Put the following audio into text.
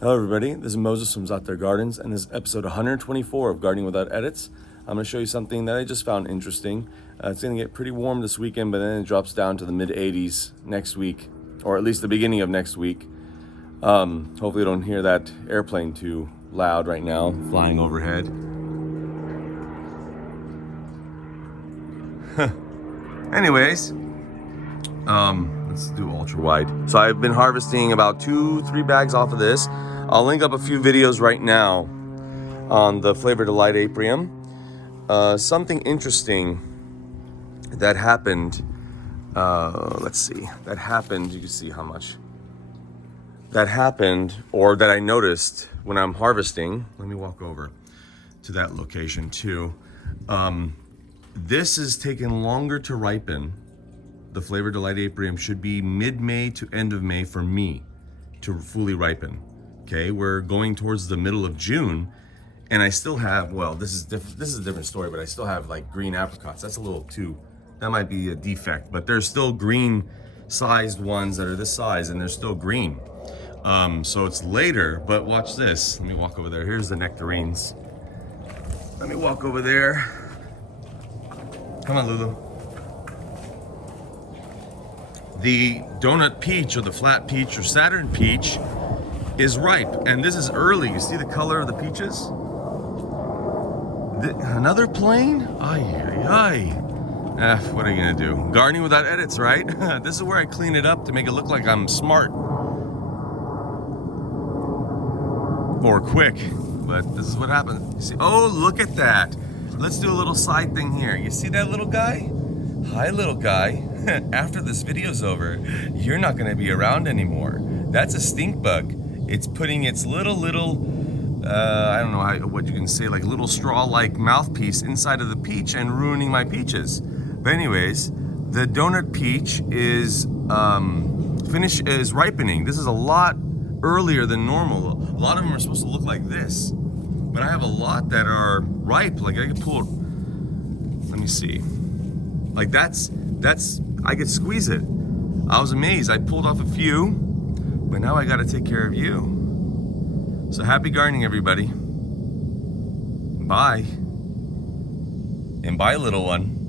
Hello everybody, this is Moses from ZAATAR Gardens, and this is episode 124 of Gardening Without Edits. I'm going to show you something that I just found interesting. It's going to get pretty warm this weekend, but then it drops down to the mid-80s next week, or at least the beginning of next week. Hopefully you don't hear that airplane too loud right now, flying overhead. Anyways, let's do ultra wide. So I've been harvesting about 2-3 bags off of this. I'll link up a few videos right now on the Flavor Delight Aprium. Something interesting that happened, let's see, that happened, you can see how much that happened, or that I noticed when I'm harvesting. Let me walk over to that location too. This is taking longer to ripen. The Flavor Delight Aprium should be mid-May to end of May for me to fully ripen. Okay, we're going towards the middle of June, and I still have, well, this is a different story, but I still have like green apricots. That's a little too, that might be a defect, but there's still green sized ones that are this size, and they're still green. So it's later, but watch this. Let me walk over there. Here's the nectarines. Let me walk over there. Come on, Lulu. The donut peach, or the flat peach, or Saturn peach is ripe, and this is early. You see the color of the peaches? Another plane? Ay, ay, ay. What are you gonna do? Gardening without edits, right? This is where I clean it up to make it look like I'm smart. Or quick, but this is what happens. You see, oh, look at that. Let's do a little side thing here. You see that little guy? Hi, little guy. After this video's over, you're not gonna be around anymore. That's a stink bug. It's putting its little, I don't know what you can say, like little straw-like mouthpiece inside of the peach and ruining my peaches. But anyways, the donut peach is ripening. This is a lot earlier than normal. A lot of them are supposed to look like this, but I have a lot that are ripe. Like I could pull, let me see. Like that's, I could squeeze it. I was amazed. I pulled off a few, but now I got to take care of you. So happy gardening, everybody. Bye. And bye, little one.